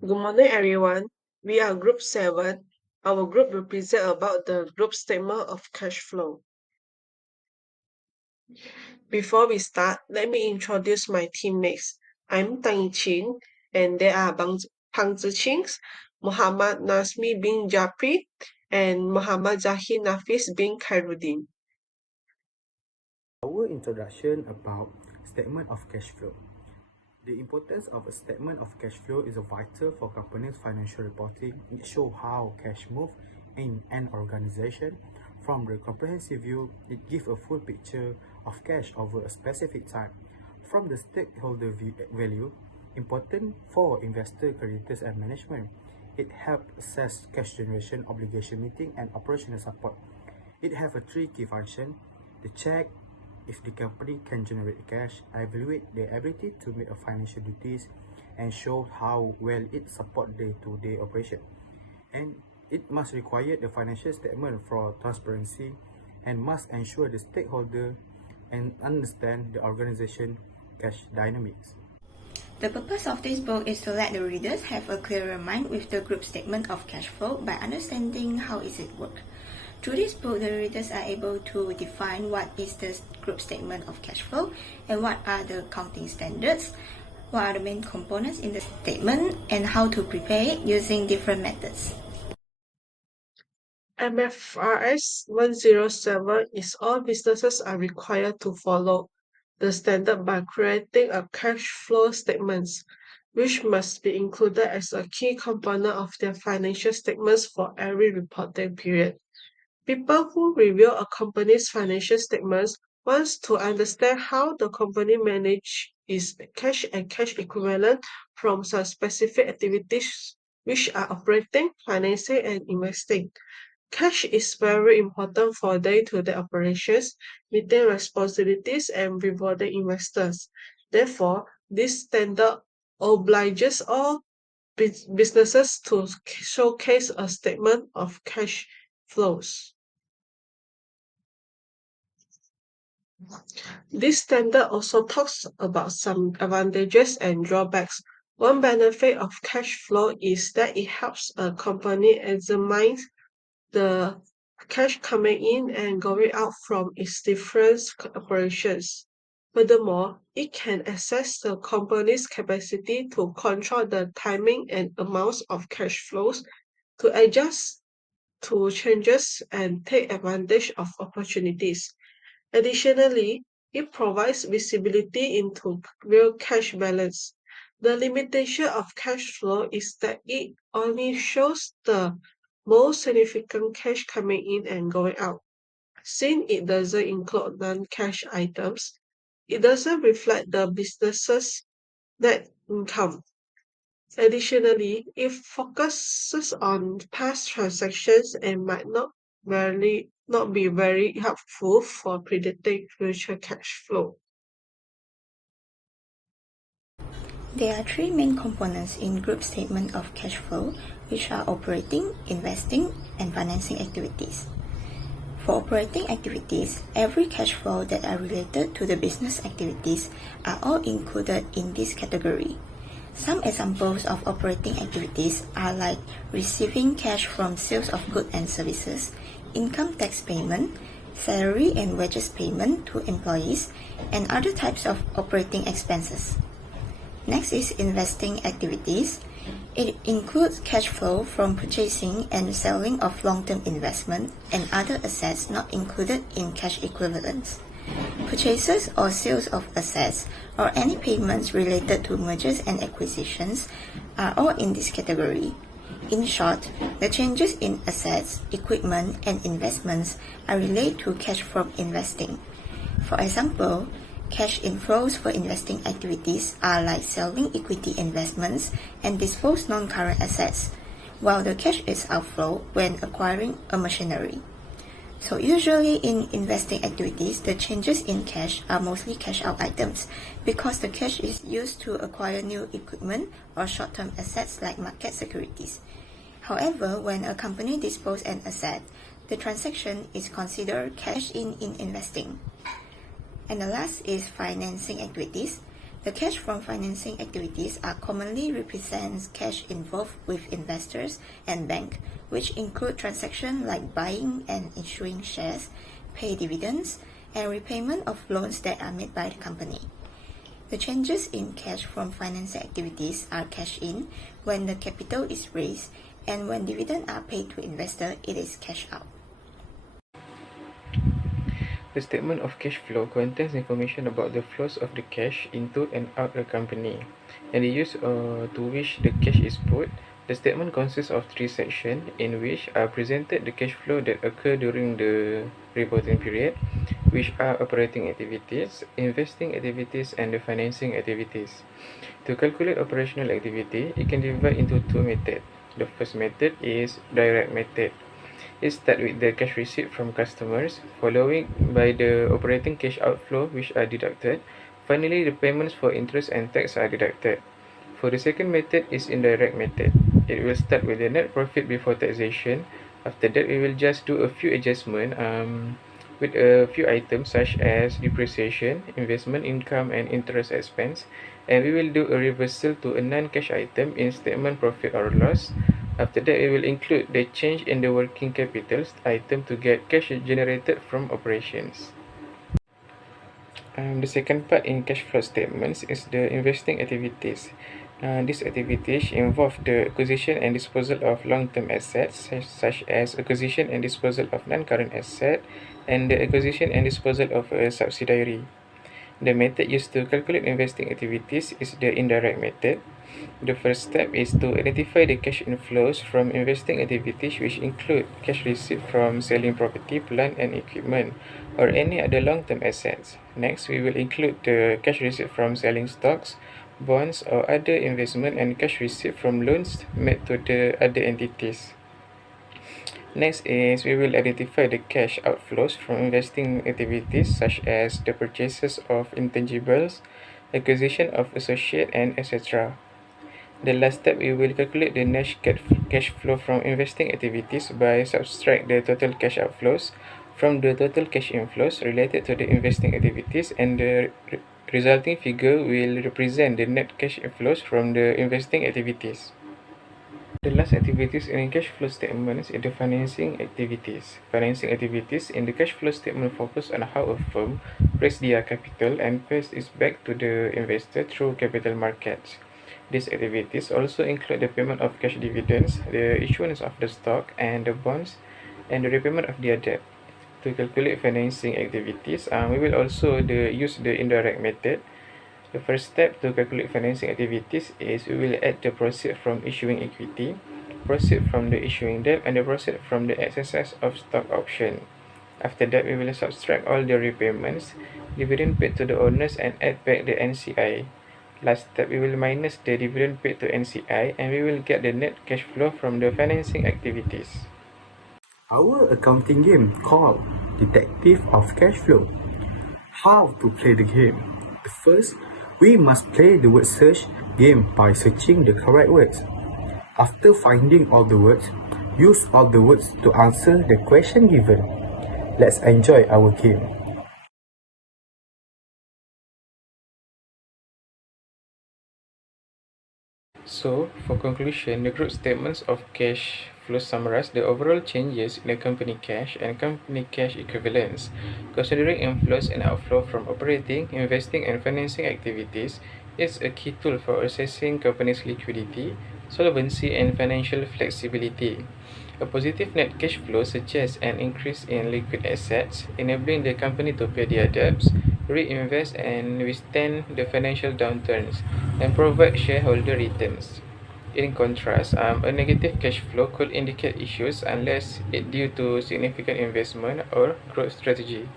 Good morning, everyone. We are Group 7. Our group will present about the group statement of cash flow. Before we start, let me introduce my teammates. I'm Tang Chin, and there are Pang Ziqing, Muhammad Nasmi bin Japri, and Muhammad Zahid Nafis bin Khairuddin. Our introduction about statement of cash flow. The importance of a statement of cash flow is vital for companies' financial reporting. It shows how cash moves in an organization. From the comprehensive view, it gives a full picture of cash over a specific time. From the stakeholder value, important for investor, creditors, and management. It helps assess cash generation, obligation meeting, and operational support. It has a three key functions: to check if the company can generate cash, evaluate their ability to meet financial duties, and show how well it supports day-to-day operation. And it must require the financial statement for transparency and must ensure the stakeholder and understand the organization cash dynamics. The purpose of this book is to let the readers have a clearer mind with the group statement of cash flow by understanding how is it work. Through this book, the readers are able to define what is the group statement of cash flow and what are the accounting standards, what are the main components in the statement, and how to prepare it using different methods. MFRS 107 is all businesses are required to follow the standard by creating a cash flow statements, which must be included as a key component of their financial statements for every reporting period. People who review a company's financial statements wants to understand how the company manage its cash and cash equivalent from some specific activities which are operating, financing, and investing. Cash is very important for day-to-day operations, meeting responsibilities, and rewarding investors. Therefore, this standard obliges all businesses to showcase a statement of cash flows. This standard also talks about some advantages and drawbacks. One benefit of cash flow is that it helps a company examine the cash coming in and going out from its different operations. Furthermore, it can assess the company's capacity to control the timing and amounts of cash flows, to adjust to changes and take advantage of opportunities. Additionally, it provides visibility into real cash balance. The limitation of cash flow is that it only shows the most significant cash coming in and going out. Since it doesn't include non-cash items, it doesn't reflect the business's net income. Additionally, it focuses on past transactions and might not be very helpful for predicting future cash flow. There are three main components in group statement of cash flow, which are operating, investing, and financing activities. For operating activities, every cash flow that are related to the business activities are all included in this category. Some examples of operating activities are like receiving cash from sales of goods and services, income tax payment, salary and wages payment to employees, and other types of operating expenses. Next is investing activities. It includes cash flow from purchasing and selling of long-term investment and other assets not included in cash equivalents. Purchases or sales of assets or any payments related to mergers and acquisitions are all in this category. In short, the changes in assets, equipment, and investments are related to cash from investing. For example, cash inflows for investing activities are like selling equity investments and dispose non-current assets, while the cash is outflow when acquiring a machinery. So usually in investing activities, the changes in cash are mostly cash out items because the cash is used to acquire new equipment or short-term assets like market securities. However, when a company disposes an asset, the transaction is considered cash in investing. And the last is financing activities. The cash from financing activities are commonly represents cash involved with investors and bank, which include transactions like buying and issuing shares, pay dividends, and repayment of loans that are made by the company. The changes in cash from financing activities are cash in when the capital is raised, and when dividends are paid to investor, it is cash out. The statement of cash flow contains information about the flows of the cash into and out the company, and the use to which the cash is put. The statement consists of three sections, in which are presented the cash flow that occur during the reporting period, which are operating activities, investing activities, and the financing activities. To calculate operational activity, it can divide into two methods. The first method is direct method. It starts with the cash receipt from customers, followed by the operating cash outflow, which are deducted. Finally, the payments for interest and tax are deducted. For the second method is indirect method. It will start with the net profit before taxation. After that, we will just do a few adjustments with a few items such as depreciation, investment income, and interest expense. And we will do a reversal to a non-cash item in statement profit or loss. After that, we will include the change in the working capital item to get cash generated from operations. The second part in cash flow statements is the investing activities. These activities involve the acquisition and disposal of long-term assets, such as acquisition and disposal of non-current asset, and the acquisition and disposal of a subsidiary. The method used to calculate investing activities is the indirect method. The first step is to identify the cash inflows from investing activities, which include cash received from selling property, plant, and equipment, or any other long-term assets. Next, we will include the cash received from selling stocks, bonds, or other investment, and cash received from loans made to the other entities. Next is we will identify the cash outflows from investing activities, such as the purchases of intangibles, acquisition of associate, and etc. The last step, we will calculate the net cash flow from investing activities by subtract the total cash outflows from the total cash inflows related to the investing activities, and the resulting figure will represent the net cash inflows from the investing activities. The last activities in cash flow statements is the financing activities. Financing activities in the cash flow statement focus on how a firm raises their capital and pays it back to the investor through capital markets. These activities also include the payment of cash dividends, the issuance of the stock and the bonds, and the repayment of their debt. To calculate financing activities, we will also use the indirect method. The first step to calculate financing activities is we will add the proceeds from issuing equity, proceeds from the issuing debt, and the proceeds from the exercise of stock option. After that, we will subtract all the repayments, dividend paid to the owners, and add back the NCI. Last step, we will minus the dividend paid to NCI, and we will get the net cash flow from the financing activities. Our accounting game called Detective of Cash Flow. How to play the game? First, we must play the word search game by searching the correct words. After finding all the words, use all the words to answer the question given. Let's enjoy our game. So, for conclusion, the group statements of cash flow summarize the overall changes in the company cash and company cash equivalents. Considering inflows and outflow from operating, investing, and financing activities is a key tool for assessing company's liquidity, solvency, and financial flexibility. A positive net cash flow suggests an increase in liquid assets, enabling the company to pay their debts, reinvest, and withstand the financial downturns, and provide shareholder returns. In contrast, a negative cash flow could indicate issues unless it due to significant investment or growth strategy.